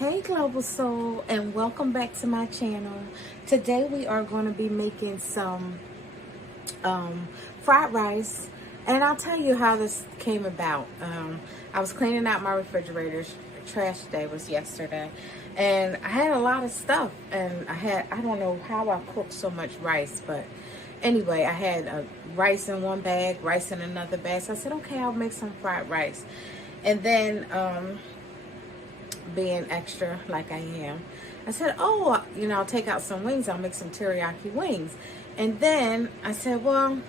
Hey Global Soul, and welcome back to my channel. Today we are going to be making some fried rice, and I'll tell you how this came about. I was cleaning out my refrigerator. Trash day was yesterday, and I had a lot of stuff, and I don't know how I cooked so much rice, but anyway, I had rice in one bag, rice in another bag, so I said, okay, I'll make some fried rice. And then being extra like I am, I said, oh, I'll take out some wings. I'll make some teriyaki wings. And then I said, well,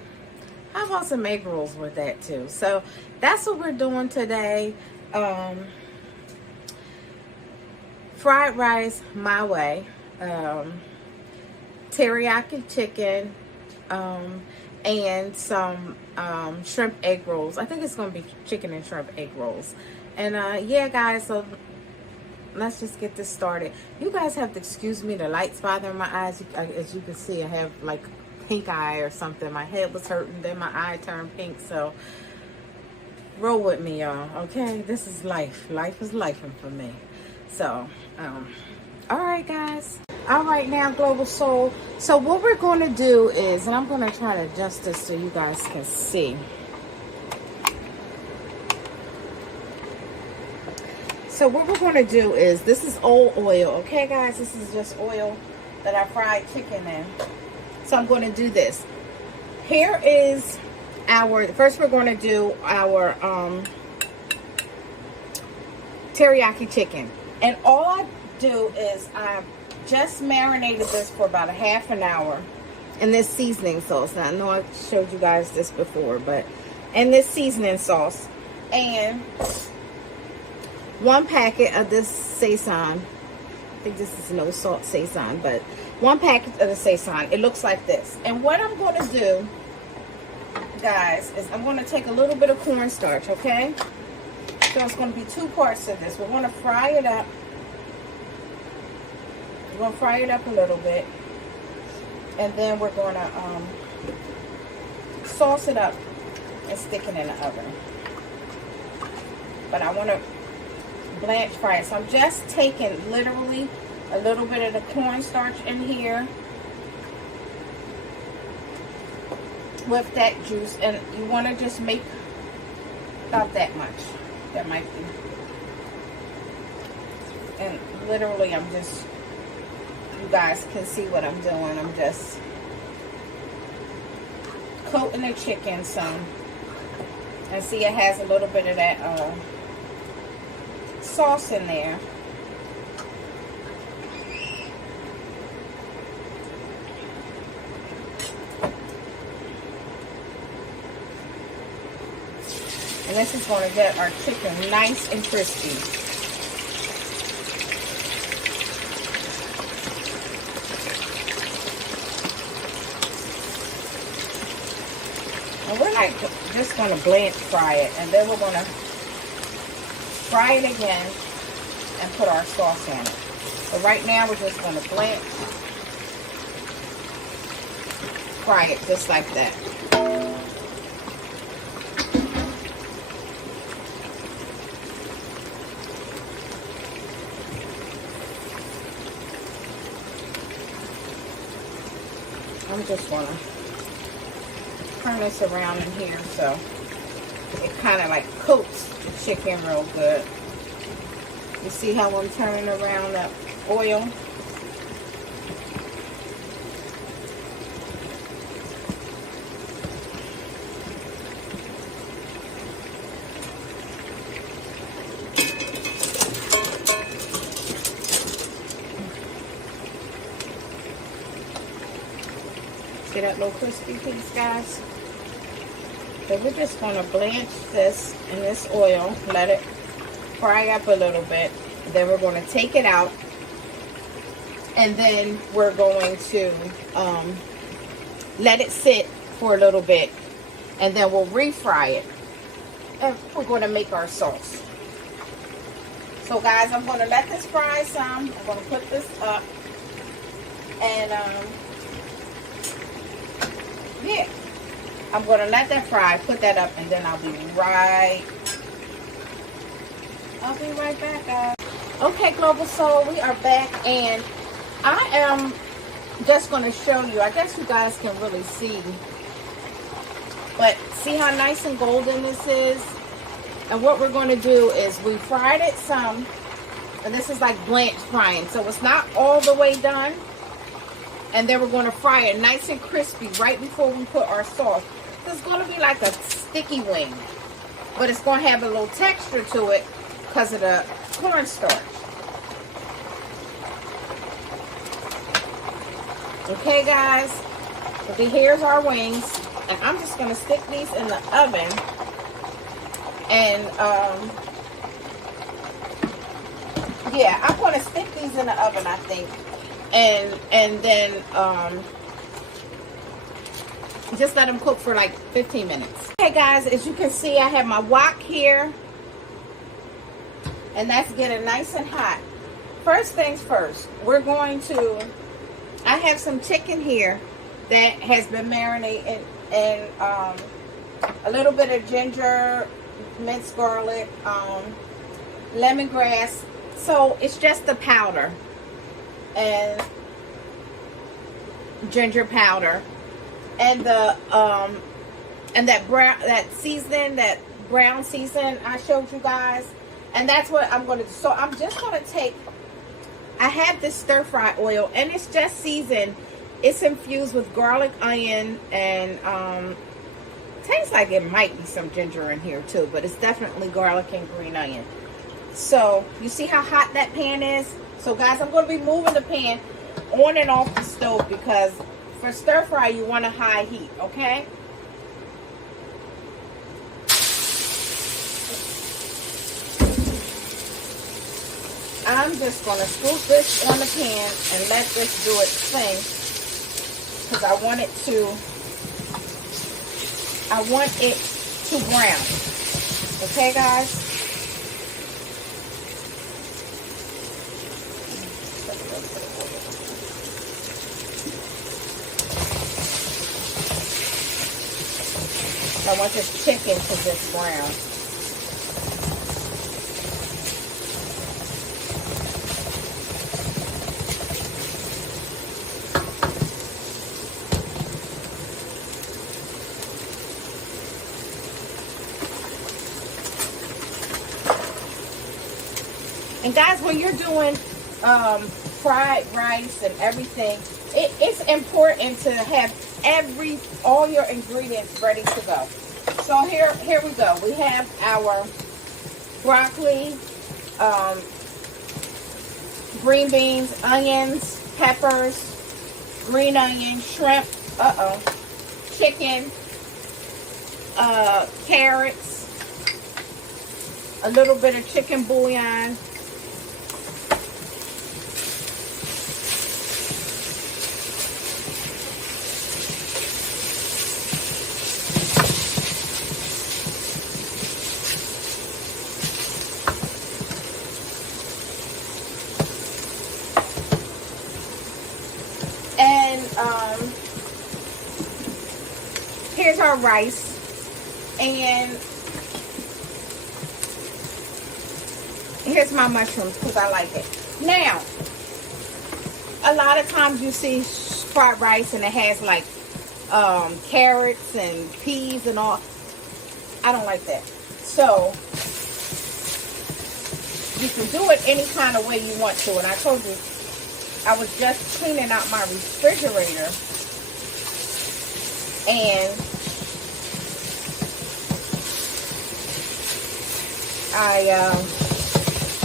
how about some egg rolls with that too? So that's what we're doing today. Fried rice my way, teriyaki chicken, and some shrimp egg rolls. I think it's going to be chicken and shrimp egg rolls. And yeah, guys, so let's just get this started. You guys have to excuse me, the light's bothering my eyes. As you can see, I have like pink eye or something. My head was hurting, then my eye turned pink. So roll with me, y'all, okay? This is life. Life is lifing for me. So all right, guys. All right, now, Global Soul. So what we're going to do is, and I'm going to try to adjust this so you guys can see. So what we're going to do is, this is old oil, okay, guys? This is just oil that I fried chicken in. So I'm going to do this. Here is first we're going to do our teriyaki chicken. And all I do is I just marinated this for about a half an hour in this seasoning sauce. Now, I know I showed you guys this before, but in this seasoning sauce. And 1 packet of this seitan. I think this is no salt seitan, but 1 packet of the seitan. It looks like this. And what I'm going to do, guys, is I'm going to take a little bit of cornstarch, okay? So it's going to be 2 parts of this. We're going to fry it up. We're going to fry it up a little bit. And then we're going to sauce it up and stick it in the oven. But I want to blanch fry it. So I'm just taking literally a little bit of the cornstarch in here with that juice, and you want to just make about that much. That might be. And literally I'm just, you guys can see what I'm doing. I'm just coating the chicken some, and see it has a little bit of that sauce in there. And this is going to get our chicken nice and crispy. And we're not just going to blanch fry it, and then we're going to fry it again and put our sauce in it. But right now we're just going to blanch fry it just like that. I'm just going to turn this around in here so it kind of like coats the chicken real good. You see how I'm turning around the oil? See that little crispy piece, guys? So we're just going to blanch this in this oil, let it fry up a little bit. Then we're going to take it out, and then we're going to let it sit for a little bit, and then we'll refry it, and we're going to make our sauce. So guys, I'm going to let this fry some. I'm going to put this up, and yeah, I'm going to let that fry, put that up, and then I'll be right back, guys. Okay, Global Soul, we are back, and I am just going to show you. I guess you guys can really see, but see how nice and golden this is? And what we're going to do is we fried it some, and this is like blanched frying, so it's not all the way done. And then we're going to fry it nice and crispy right before we put our sauce. This is going to be like a sticky wing, but it's going to have a little texture to it because of the cornstarch. Okay, guys, so here's our wings, and I'm just going to stick these in the oven, and yeah, I'm going to stick these in the oven, I think, and then just let them cook for like 15 minutes. Okay, guys, as you can see, I have my wok here, and that's getting nice and hot. First things first, we're going to, I have some chicken here that has been marinated in a little bit of ginger, minced garlic, lemongrass. So it's just the powder and ginger powder and the and that brown season I showed you guys, and that's what I'm going to do. So I'm just going to take, I have this stir fry oil, and it's just seasoned. It's infused with garlic, onion, and tastes like it might be some ginger in here too, but it's definitely garlic and green onion. So you see how hot that pan is? So guys, I'm going to be moving the pan on and off the stove because for stir fry you want a high heat, okay? I'm just going to scoop this on the pan and let this do its thing because I want it to brown. Okay, guys? I want this chicken to just brown. And guys, when you're doing fried rice and everything, it's important to have all your ingredients ready to go. So here we go. We have our broccoli, green beans, onions, peppers, green onion, shrimp, chicken, carrots, a little bit of chicken bouillon, here's our rice, and here's my mushrooms because I like it. Now, a lot of times you see fried rice and it has like carrots and peas and all. I don't like that. So you can do it any kind of way you want to. And I told you, I was just cleaning out my refrigerator, and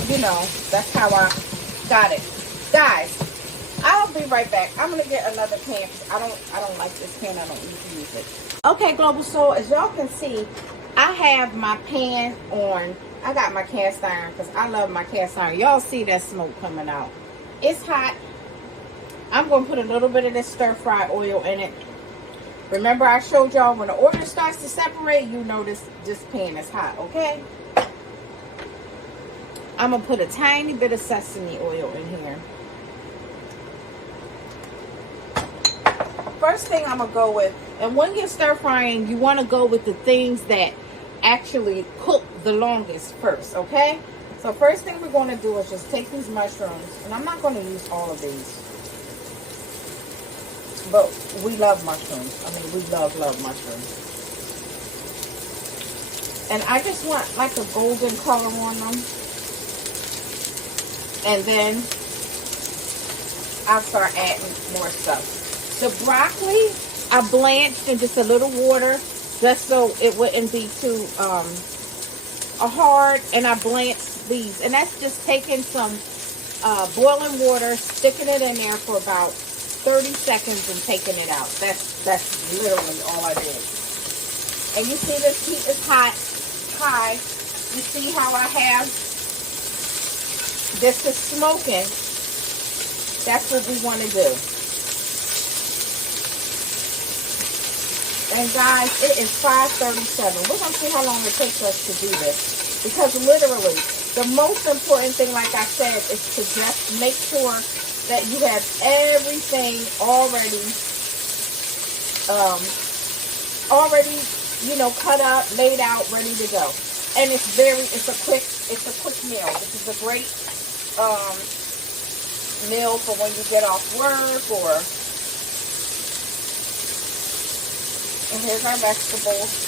you know, that's how I got it. Guys, I'll be right back. I'm gonna get another pan because I don't like this pan. I don't need to use it. Okay, Global Soul, as y'all can see, I have my pan on. I got my cast iron because I love my cast iron. Y'all see that smoke coming out. It's hot. I'm gonna put a little bit of this stir fry oil in it. Remember I showed y'all when the oil starts to separate, you know this pan is hot, okay? I'm going to put a tiny bit of sesame oil in here. First thing I'm going to go with, and when you're stir frying, you want to go with the things that actually cook the longest first, okay? So So first thing we're going to do is just take these mushrooms, and I'm not going to use all of these, but we love mushrooms. I mean, we love mushrooms. And I just want like a golden color on them. And then I'll start adding more stuff. The broccoli, I blanched in just a little water, just so it wouldn't be too hard. And I blanched these. And that's just taking some boiling water, sticking it in there for about 30 seconds and taking it out. That's literally all I did. And you see this heat is high. You see how I have this is smoking. That's what we want to do. And guys, it is 5:37. We're going to see how long it takes us to do this. Because literally, the most important thing, like I said, is to just make sure that you have everything already, you know, cut up, laid out, ready to go. And it's a quick meal. This is a great meal for when you get off work or. And here's our vegetables.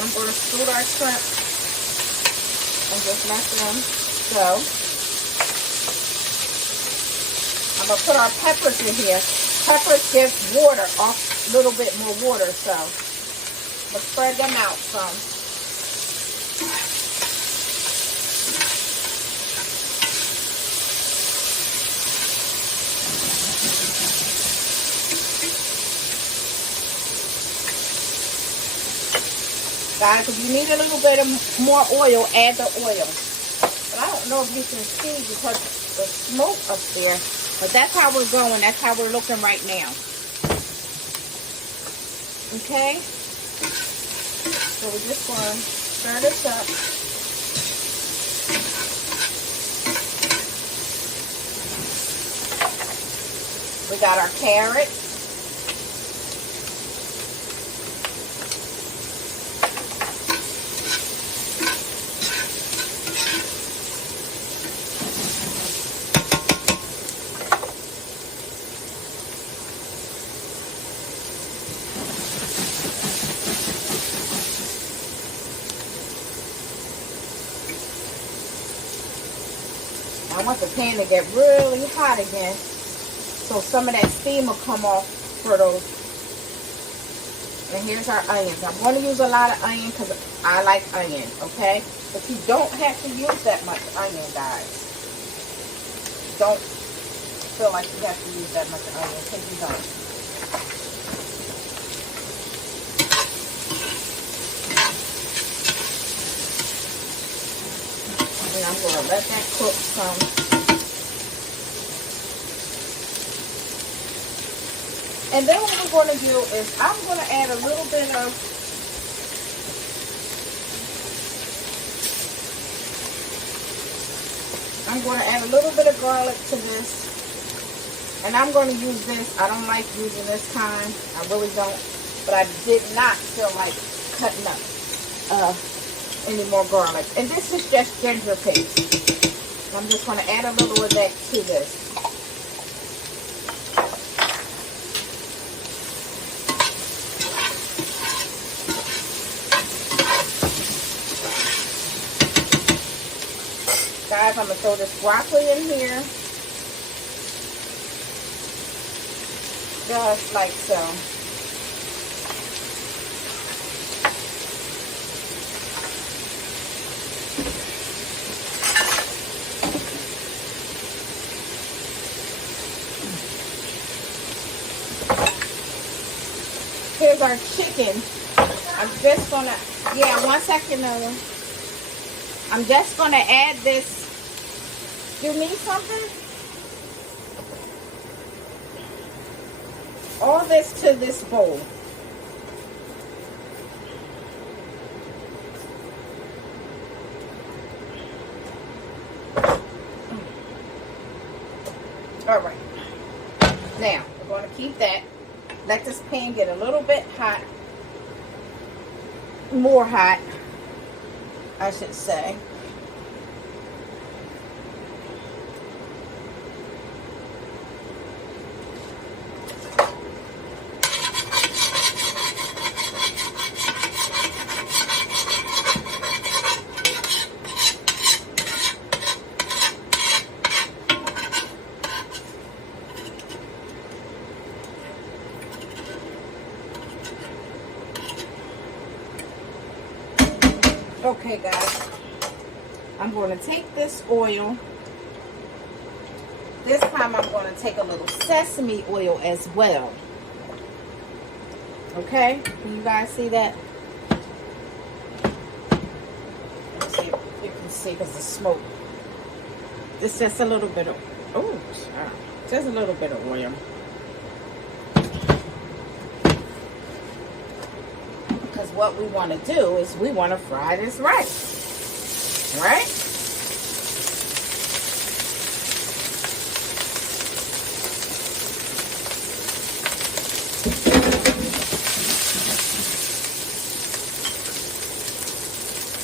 I'm going to scoot our shrimp and just let them go. I'm going to put our peppers in here. Peppers give water, off a little bit more water, so let's spread them out some. Guys, if you need a little bit of more oil, add the oil. But I don't know if you can see because the smoke up there. But that's how we're going. That's how we're looking right now. Okay? So we're just going to stir this up. We got our carrots. I want the pan to get really hot again so some of that steam will come off for those. And here's our onions. I'm going to use a lot of onion because I like onion, okay? But you don't have to use that much onion, guys. Don't feel like you have to use that much onion because you don't. And I'm going to let that cook some. And then what I'm going to do is I'm going to add a little bit of garlic to this. And I'm going to use this. I don't like using this kind. I really don't. But I did not feel like cutting up any more garlic. And this is just ginger paste. I'm just going to add a little of that to this. Guys, I'm going to throw this broccoli in here. Just like so. Here's our chicken. I'm just going to, yeah, 1 second, Noah. I'm just going to add this. You need something? All this to this bowl. All right. Now, we're going to keep that. Let this pan get a little bit hot. more hot, I should say. Okay, guys, I'm going to take this oil. This time I'm going to take a little sesame oil as well. Okay, can you guys see that? Let's see if you can see because the smoke. It's just a little bit of, oh, just a little bit of oil. Because what we want to do is we want to fry this rice, right?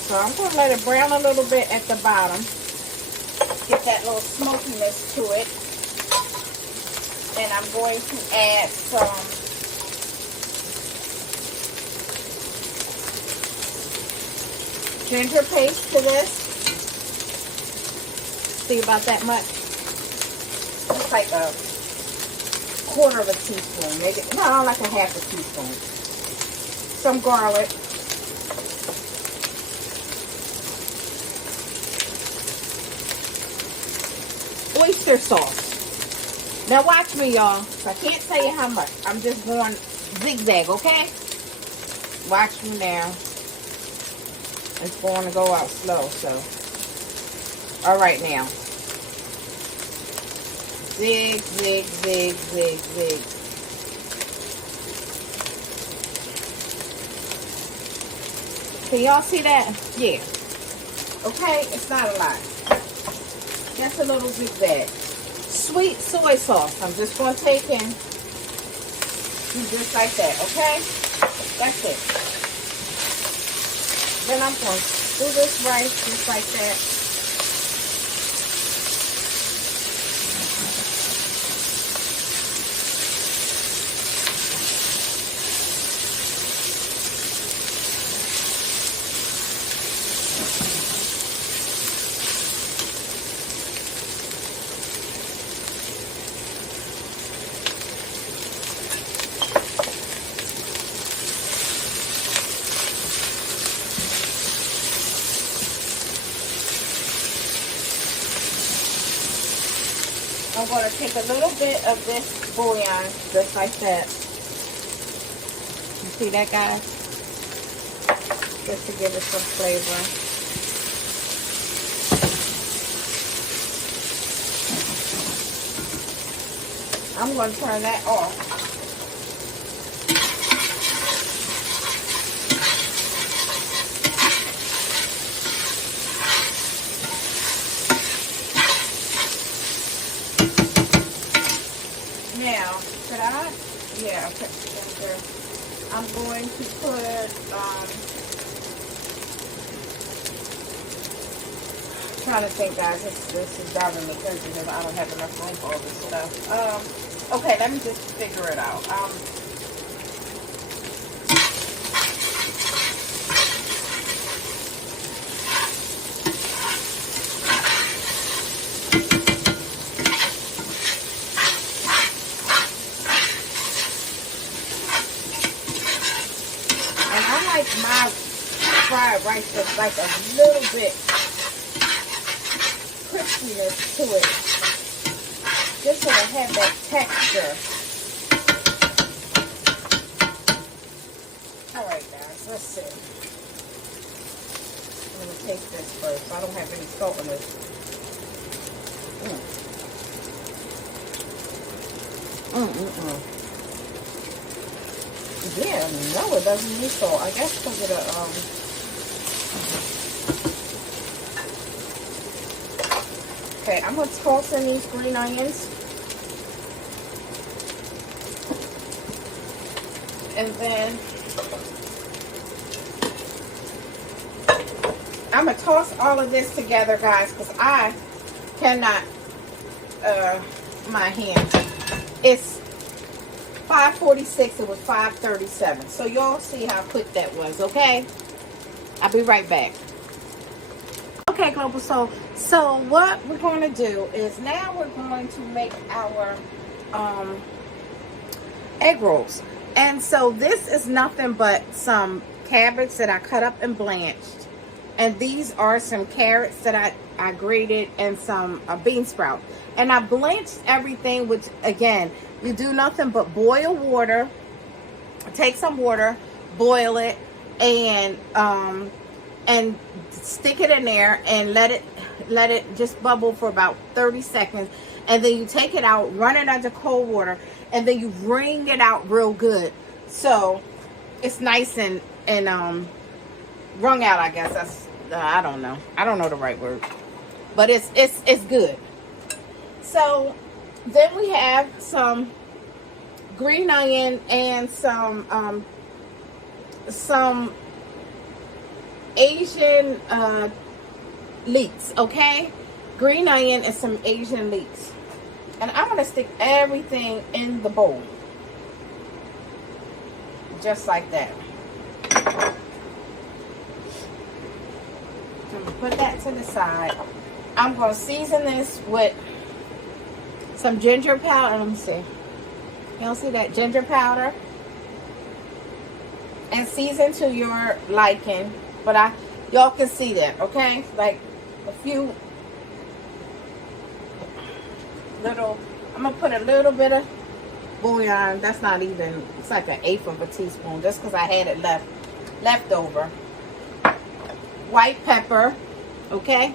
So I'm going to let it brown a little bit at the bottom. Get that little smokiness to it. And I'm going to add some ginger paste to this. See, about that much. It's like a quarter of a teaspoon, maybe, no, like a half a teaspoon. Some garlic. Oyster sauce. Now watch me, y'all. I can't tell you how much. I'm just going zigzag, okay? Watch me now. It's going to go out slow, so. All right, now. Zig, zig, zig, zig, zig. Can y'all see that? Yeah. Okay, it's not a lot. Just a little zigzag. Sweet soy sauce. I'm just going to take in. Do just like that, okay? That's it. Then I'm going to do this rice just like that. I'm going to take a little bit of this bouillon, just like that. You see that, guys? Just to give it some flavor. I'm going to turn that off. Now, could I? Yeah, okay. I'm going to put, trying to think, guys, this is driving me crazy because I don't have enough room for all this stuff. Okay, let me just figure it out. My fried rice is like a little bit crispiness to it, just so I have that texture. Alright guys, let's see. I'm going to taste this first. I don't have any salt in this. Yeah, no, it doesn't need salt. I guess because of the, okay, I'm going to toss in these green onions. And then I'm going to toss all of this together, guys, because I cannot, my hands. It's 5:46. It was 5:37. So y'all see how quick that was, okay? I'll be right back. Okay, Global Soul. So what we're going to do is now we're going to make our egg rolls. And so this is nothing but some cabbage that I cut up and blanched. And these are some carrots that I grated and some bean sprout. And I blanched everything, which again, you do nothing but boil water. Take some water, boil it, and stick it in there and let it just bubble for about 30 seconds. And then you take it out, run it under cold water, and then you wring it out real good. So it's nice and wrung out, I guess. That's I don't know. I don't know the right word. But it's good. So then we have some green onion and some Asian leeks, okay? Green onion and some Asian leeks. And I'm going to stick everything in the bowl. Just like that. I'm going to put that to the side. I'm going to season this with some ginger powder. Let me see. You don't see that ginger powder? And season to your liking. But y'all can see that, okay? Like a few little, I'm going to put a little bit of bouillon. That's not even, it's like 1/8 of a teaspoon. Just because I had it left over. White pepper, okay?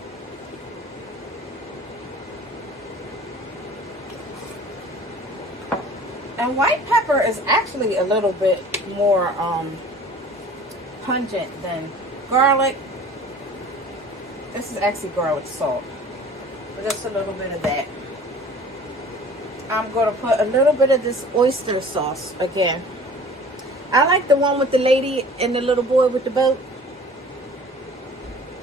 And white pepper is actually a little bit more pungent than garlic. This is actually garlic salt. But just a little bit of that. I'm going to put a little bit of this oyster sauce again. I like the one with the lady and the little boy with the boat.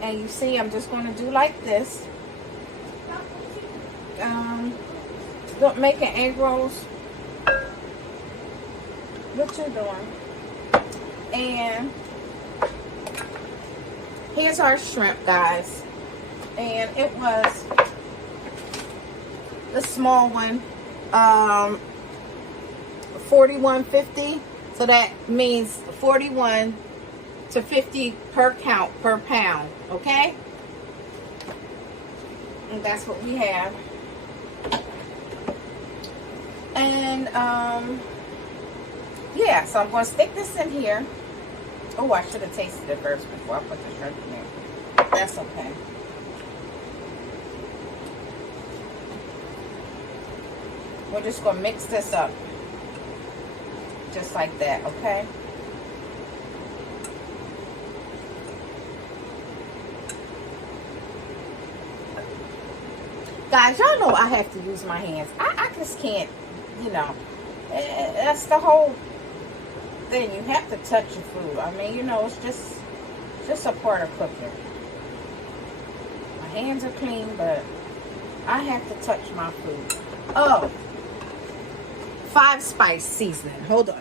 And you see, I'm just going to do like this. Making egg rolls. What you doing? And here's our shrimp, guys. And it was the small one, $41.50. So that means 41 to 50 per count per pound, okay? And that's what we have. And yeah, so I'm going to stick this in here. Oh, I should have tasted it first before I put the shrimp in there. That's okay. We're just going to mix this up. Just like that, okay? Guys, y'all know I have to use my hands. I just can't, you know. That's the whole thing. You have to touch your food. I mean, you know, it's just a part of cooking. My hands are clean, but I have to touch my food. Oh, 5-spice seasoning. Hold on.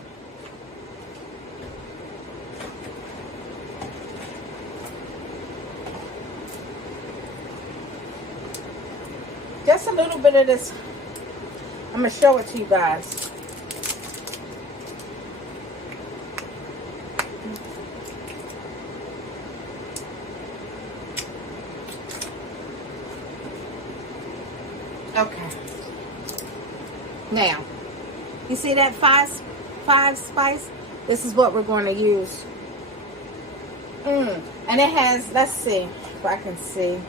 Just a little bit of this. I'm going to show it to you guys. Okay. Now, you see that five spice? This is what we're going to use. And it has, let's see if I can see.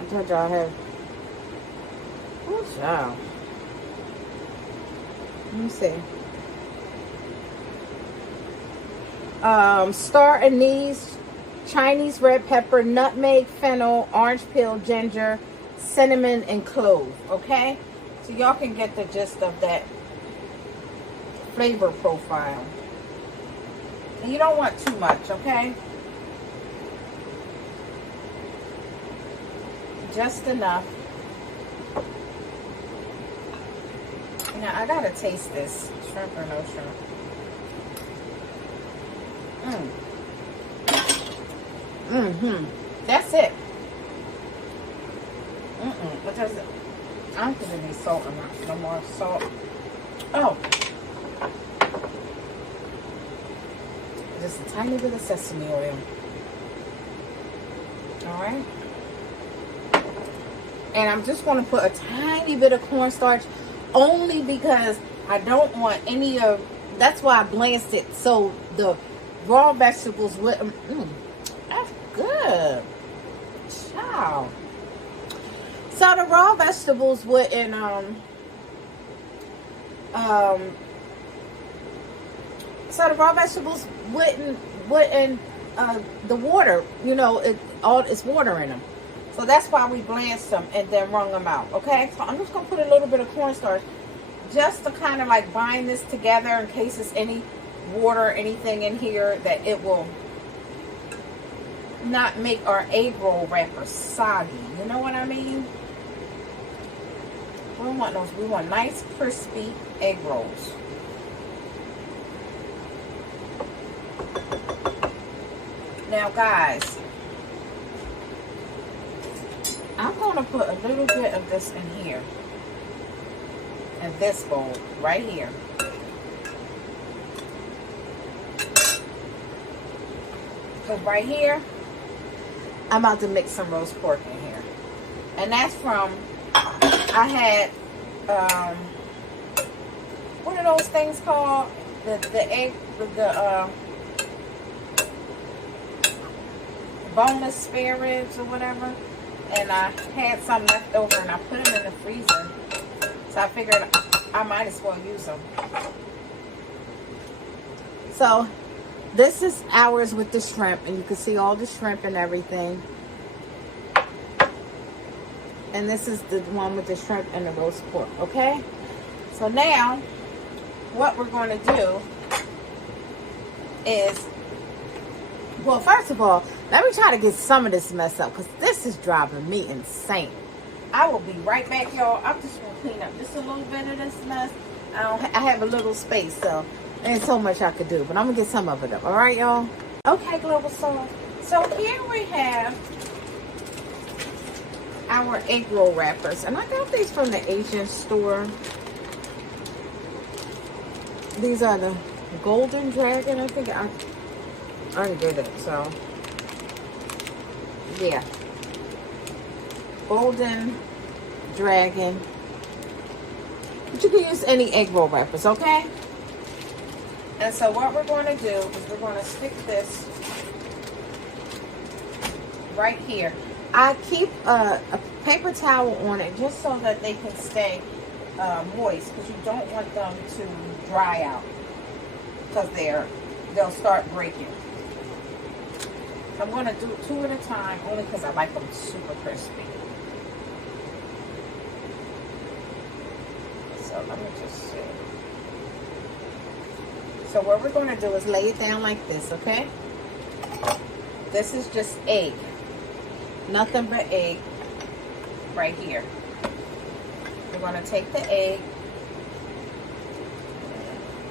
I told y'all I have. Oh, child. Let me see. Star anise, Chinese red pepper, nutmeg, fennel, orange peel, ginger, cinnamon, and clove. Okay? So y'all can get the gist of that flavor profile. And you don't want too much, okay? just enough. Now I gotta taste this, shrimp or no shrimp. That's it. What does it? I don't think it needs salt or not. No more salt. Oh, just a tiny bit of sesame oil. All right. And I'm just going to put a tiny bit of cornstarch, only because I don't want any of. That's why I blanched it so the raw vegetables wouldn't. That's good. Ciao. So the raw vegetables wouldn't the water, you know, it's water in them. So that's why we blanched them and then wrung them out. Okay, so I'm just gonna put a little bit of cornstarch just to kind of like bind this together in case there's any water or anything in here, that it will not make our egg roll wrapper soggy. You know what I mean? We want those. We want nice, crispy egg rolls. Now, guys, I'm going to put a little bit of this in here, in this bowl right here. Because right here, I'm about to mix some roast pork in here, and that's from. I had, what are those things called? The egg, the boneless spare ribs or whatever. And I had some left over and I put them in the freezer. So I figured I might as well use them. So this is ours with the shrimp, and you can see all the shrimp and everything. And this is the one with the shrimp and the roast pork, okay? So now, what we're going to do is, well, first of all, let me try to get some of this mess up, because this is driving me insane. I will be right back, y'all. I'm just going to clean up just a little bit of this mess. I have a little space, so there ain't so much I could do, but I'm going to get some of it up, all right, y'all? Okay, Global Soul. So here we have our egg roll wrappers, and I got these from the Asian store. These are the Golden Dragon. I think I already did it, so yeah, Golden Dragon. But you can use any egg roll wrappers, okay? And so what we're going to do is we're going to stick this right here. I keep a paper towel on it just so that they can stay moist, because you don't want them to dry out, because they'll start breaking. I'm going to do 2 at a time, only because I like them super crispy. So let me just see. So what we're going to do is lay it down like this, okay? This is just egg. Nothing but egg right here. We're going to take the egg.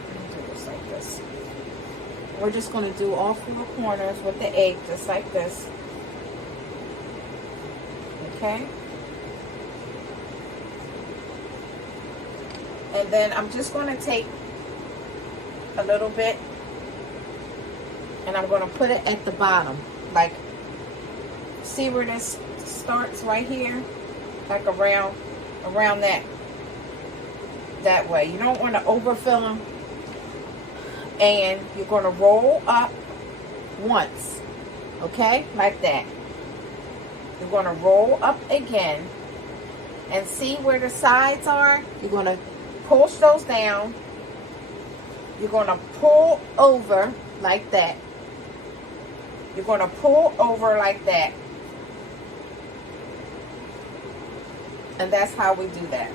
Let me do this like this. We're just going to do all 4 corners with the egg, just like this. Okay? And then I'm just going to take a little bit and I'm going to put it at the bottom. Like, see where this starts right here? Like around that way. You don't want to overfill them. And you're going to roll up once. Okay? Like that. You're going to roll up again. And see where the sides are? You're going to push those down. You're going to pull over like that. You're going to pull over like that. And that's how we do that.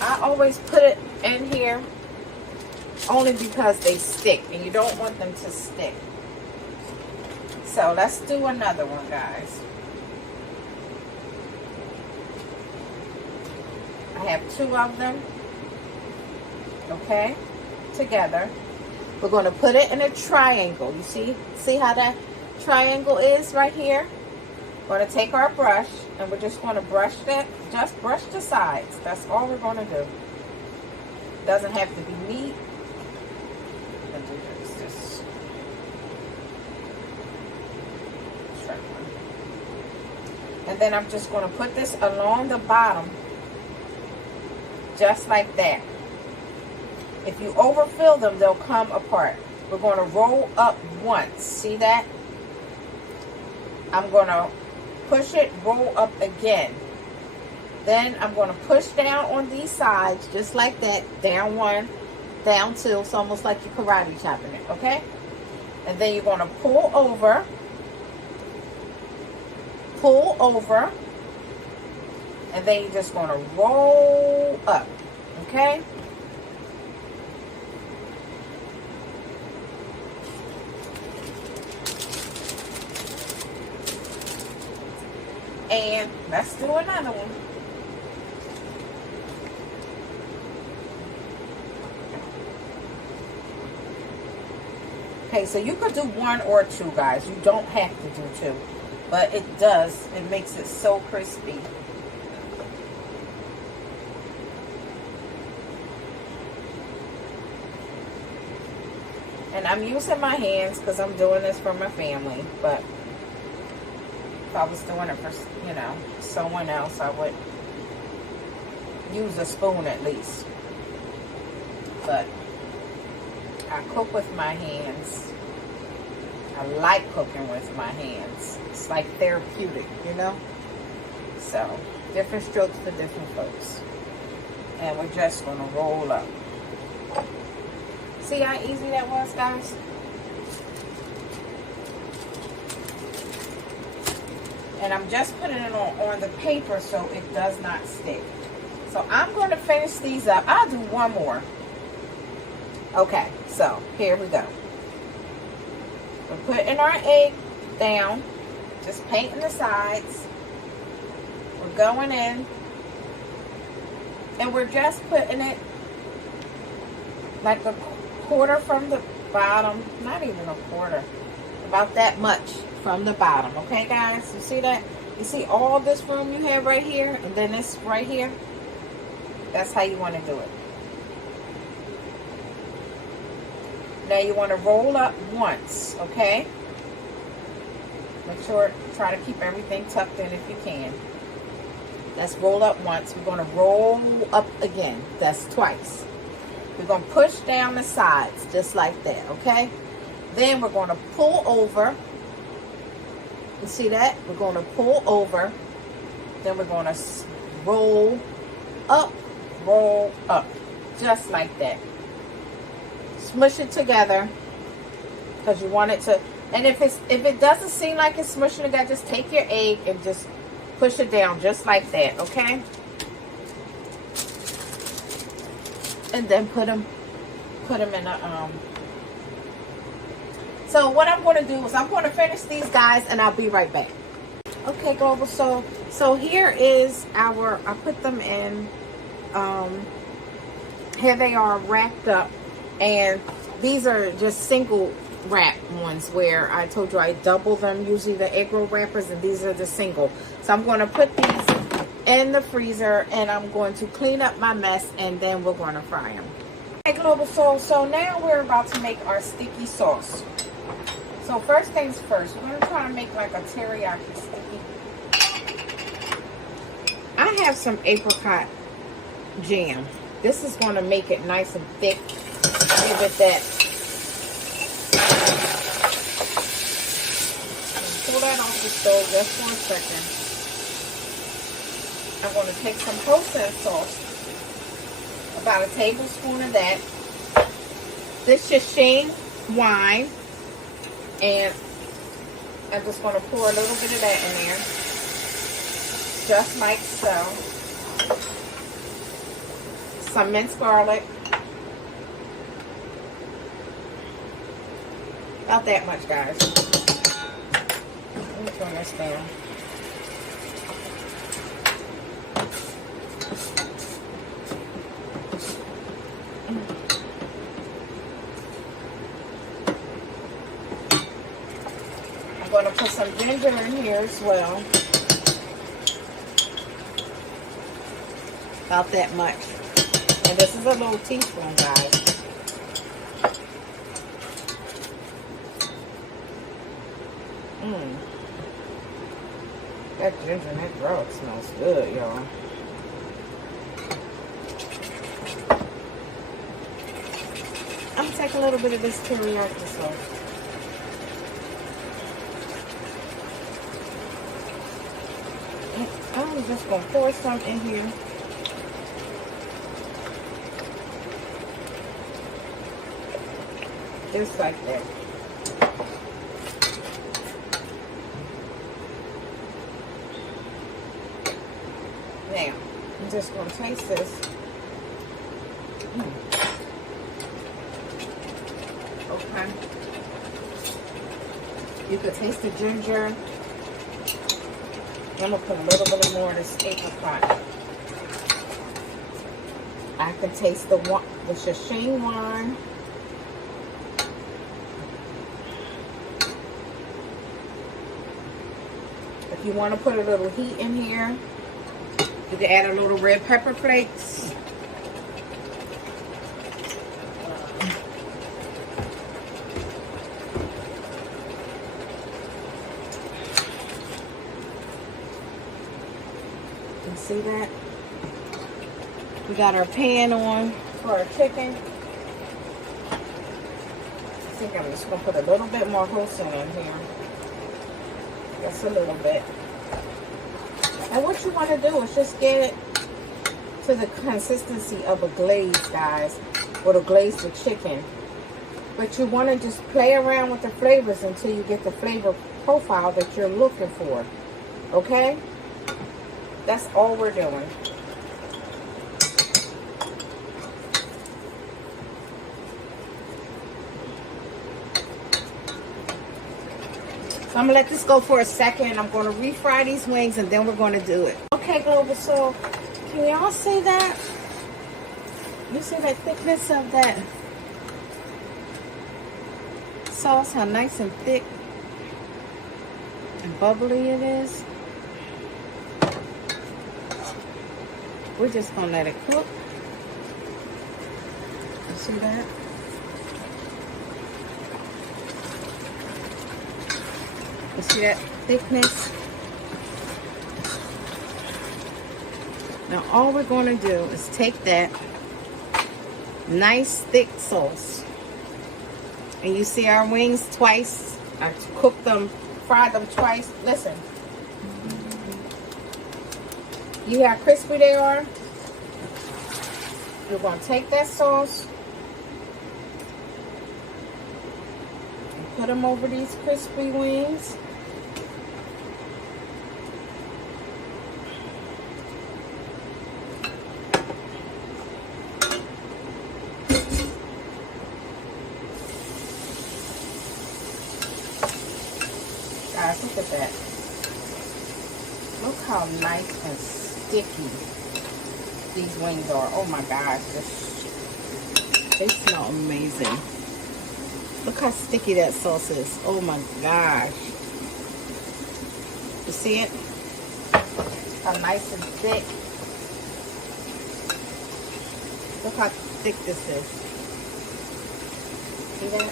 I always put it in here only because they stick, and you don't want them to stick. So let's do another one, guys. I have 2 of them, okay, together. We're going to put it in a triangle. You see how that triangle is right here? We're going to take our brush and we're just going to brush that, just brush the sides. That's all we're going to do. Doesn't have to be neat. Just and then I'm just going to put this along the bottom, just like that. If you overfill them, they'll come apart. We're going to roll up once. See that? I'm going to push it, roll up again. Then I'm going to push down on these sides, just like that. Down 1, down 2. It's almost like you're karate chopping it, okay? And then you're going to pull over, and then you're just going to roll up, okay? And let's do another one. Okay, so you could do 1 or 2, guys. You don't have to do 2. But it makes it so crispy. And I'm using my hands because I'm doing this for my family. But if I was doing it for, you know, someone else, I would use a spoon at least. But I cook with my hands. I like cooking with my hands. It's like therapeutic, you know? So, different strokes for different folks. And we're just going to roll up. See how easy that was, guys? And I'm just putting it on the paper so it does not stick. So I'm going to finish these up. I'll do 1 more. Okay, so here we go. We're putting our egg down. Just painting the sides. We're going in. And we're just putting it like a quarter from the bottom. Not even a quarter. About that much from the bottom. Okay, guys? You see that? You see all this room you have right here? And then this right here? That's how you want to do it. Now you want to roll up once, okay? Make sure, try to keep everything tucked in if you can. Let's roll up once. We're going to roll up again. That's twice. We're going to push down the sides just like that, okay? Then we're going to pull over. You see that? We're going to pull over. Then we're going to roll up, just like that. Smush it together because you want it to. And if it doesn't seem like it's smushing together, just take your egg and just push it down just like that, okay? And then put them in a So what I'm going to do is I'm going to finish these guys and I'll be right back. Okay, Global. So here is our. I put them in. Here they are wrapped up. And these are just single wrap ones where I told you I double them, usually the egg roll wrappers, and these are the single. So I'm going to put these in the freezer and I'm going to clean up my mess and then we're going to fry them. Okay, Global Soul. So now we're about to make our sticky sauce. So first things first, we're going to try to make like a teriyaki sticky. I have some apricot jam. This is going to make it nice and thick. Give it that. Pull that off the stove just for a second. I'm going to take some processed sauce. About a tablespoon of that. This is Shane wine. And I'm just going to pour a little bit of that in there. Just like so. Some minced garlic. About that much, guys. Let me turn this down. I'm going to put some ginger in here as well. About that much. And this is a little teaspoon, guys. That ginger and that garlic smells good, y'all. I'm going to take a little bit of this teriyaki sauce. I'm just going to pour some in here. Just like that. Now, I'm just going to taste this. Okay. You could taste the ginger. I'm going to put a little bit more of this apricot. I can taste the Shashing wine. If you want to put a little heat in here, you can add a little red pepper flakes. You see that? We got our pan on for our chicken. I think I'm just going to put a little bit more hoisin in here. Just a little bit. And what you want to do is just get it to the consistency of a glaze, guys, or a glazed with chicken. But you want to just play around with the flavors until you get the flavor profile that you're looking for. Okay? That's all we're doing. So I'm going to let this go for a second. I'm going to refry these wings and then we're going to do it. Okay, Global Soul. Can y'all see that? You see that thickness of that sauce? How nice and thick and bubbly it is. We're just going to let it cook. You see that? You see that thickness? Now all we're going to do is take that nice thick sauce. And you see our wings twice. I cooked them, fried them twice. Listen. You how crispy they are. You're going to take that sauce and put them over these crispy wings. Guys, look at that. Look how nice and sticky these wings are. Oh my gosh, they smell amazing. Look how sticky that sauce is. Oh my gosh. You see it? How nice and thick. Look how thick this is. See that?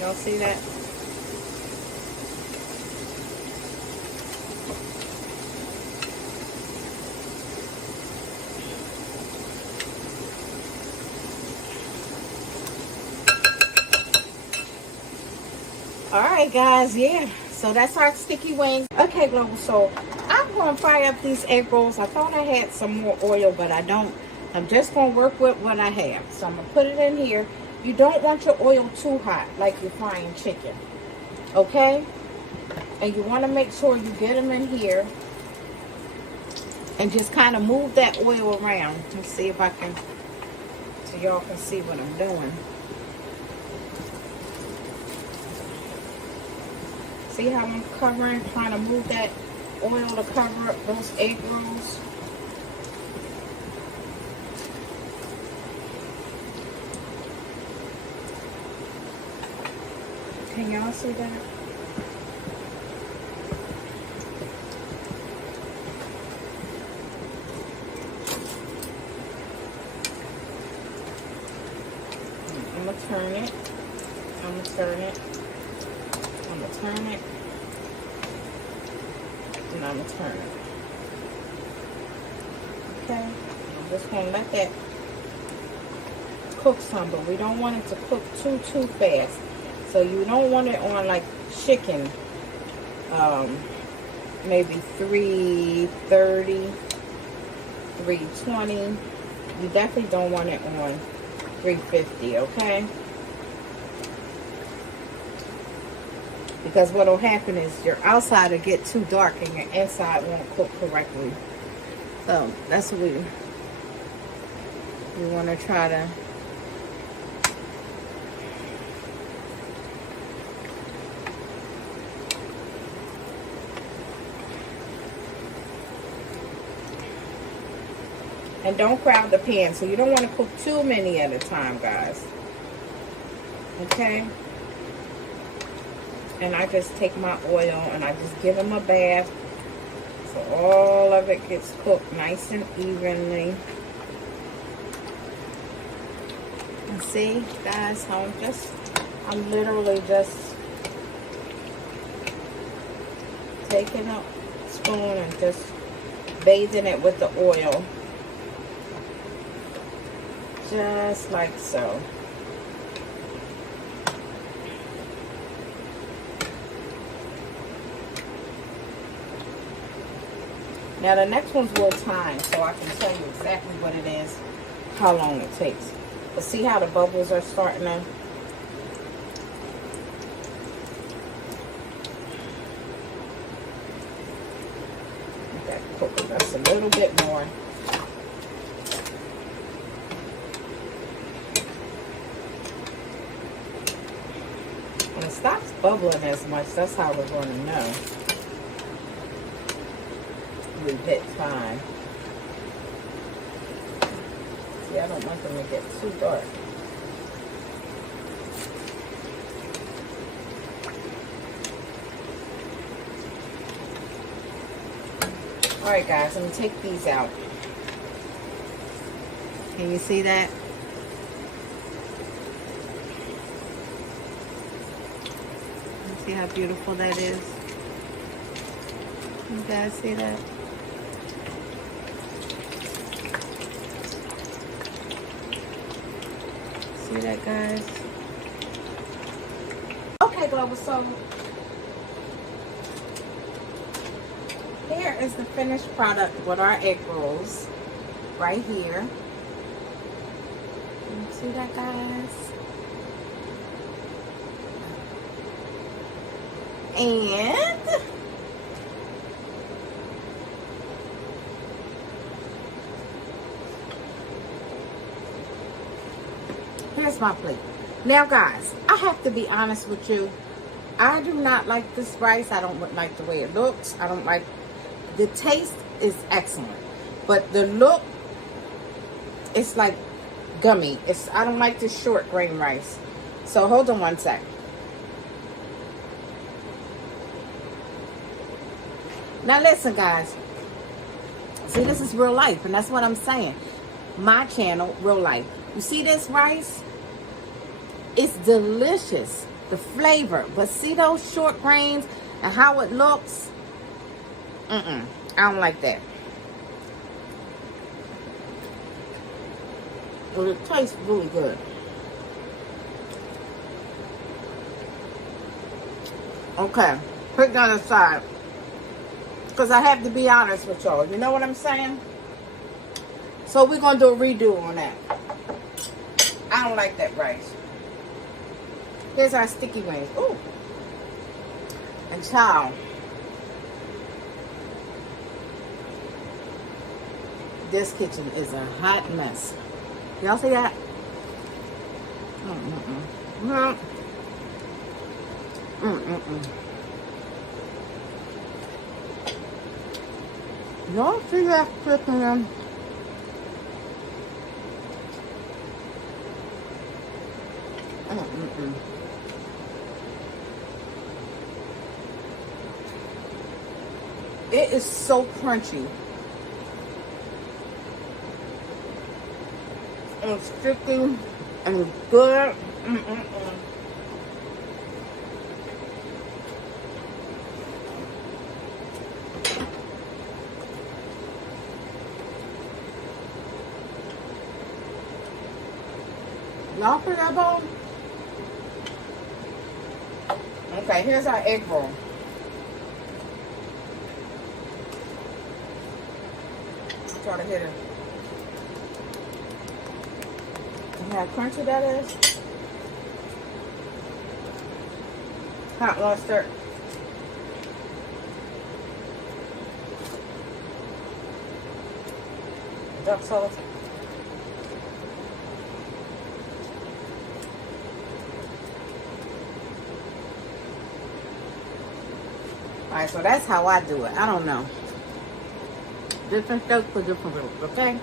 Y'all see that? Alright guys, yeah. So that's our sticky wings. Okay, Global Soul. I'm going to fry up these egg rolls. I thought I had some more oil, but I don't. I'm just going to work with what I have. So I'm going to put it in here. You don't want your oil too hot like you're frying chicken. Okay? And you want to make sure you get them in here. And just kind of move that oil around. Let's see if I can, so y'all can see what I'm doing. See how I'm covering, trying to move that oil to cover up those egg rolls. Can y'all see that? I'm gonna turn it. I'm gonna turn it. I'm gonna turn it. And I'm gonna turn it. Okay. I'm just gonna let that cook some, but we don't want it to cook too fast. So you don't want it on like chicken. Maybe 330, 320. You definitely don't want it on 350, okay? Because what will happen is your outside will get too dark and your inside won't cook correctly. So that's what we want to try to. And don't crowd the pan. So you don't want to cook too many at a time, guys. Okay? And I just take my oil and I just give them a bath. So all of it gets cooked nice and evenly. And see, guys, how I'm literally just taking a spoon and just bathing it with the oil. Just like so. Now the next one's will time, so I can tell you exactly what it is, how long it takes. But see how the bubbles are starting to. Okay, cook it just a little bit more. When it stops bubbling as much, that's how we're going to know we hit fine. See, I don't want them to get too dark. Alright guys, I'm going to take these out. Can you see that? See how beautiful that is? You guys see that? See that, guys? Okay, Global, so here is the finished product with our egg rolls right here. You see that, guys? And here's my plate. Now guys, I have to be honest with you. I do not like this rice. I don't like the way it looks. I don't like the taste is excellent. But the look, it's like gummy. I don't like this short grain rice. So hold on one sec. Now listen guys, see, this is real life, and that's what I'm saying. My channel, real life. You see this rice? It's delicious, the flavor. But see those short grains and how it looks? I don't like that. But it tastes really good. Okay, put that aside. Because I have to be honest with y'all. You know what I'm saying? So we're going to do a redo on that. I don't like that rice. Here's our sticky wings. Ooh. And child. This kitchen is a hot mess. Y'all see that? Y'all see that chicken? It is so crunchy. And it's sticky and good. Y'all for that bowl? Okay, here's our egg roll. Try to hit it. And how crunchy that is. Hot mustard. Duck sauce. Alright, so that's how I do it. I don't know. Different stuff for different groups, okay?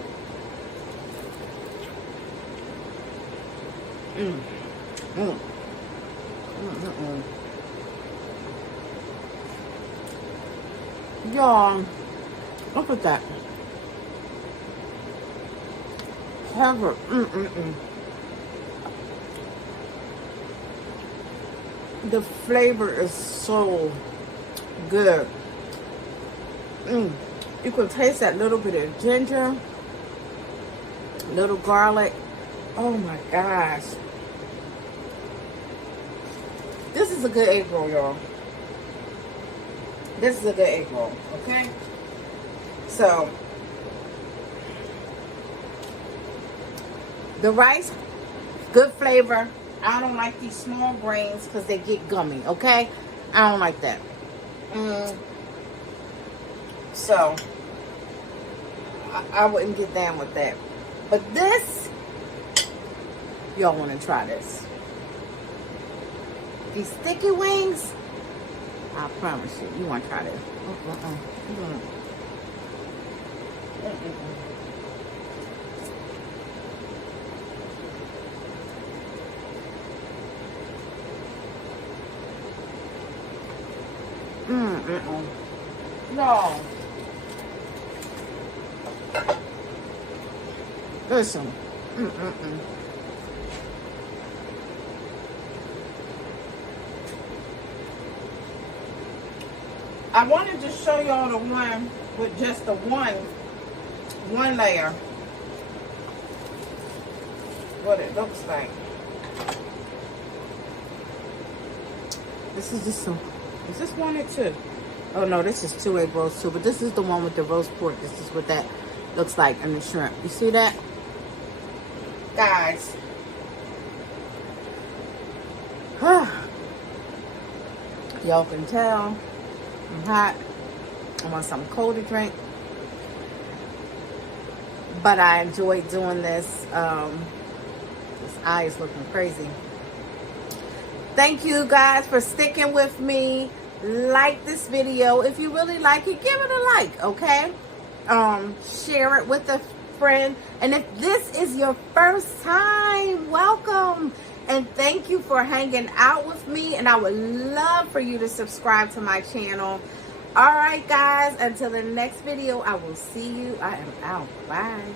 Y'all, look at that. Pepper. The flavor is so good. You can taste that little bit of ginger, little garlic. Oh my gosh. This is a good egg roll, y'all. This is a good egg roll, okay? So, the rice, good flavor. I don't like these small grains because they get gummy, okay? I don't like that. So, I wouldn't get down with that. But this, y'all want to try this. These sticky wings, I promise you, you want to try this. No. Listen. I wanted to show y'all the one with just the one layer. What it looks like. This is just some. Is this one or two? Oh no, this is 2 egg rolls too. But this is the one with the roast pork. This is what that looks like, and the shrimp. You see that? Guys. Y'all can tell I'm hot. I want something cold to drink. But I enjoyed doing this. This eye is looking crazy. Thank you guys for sticking with me. Like this video. If you really like it, give it a like, okay? Share it with a friend. And if this is your first time, welcome. And thank you for hanging out with me. And I would love for you to subscribe to my channel. All right, guys. Until the next video, I will see you. I am out. Bye.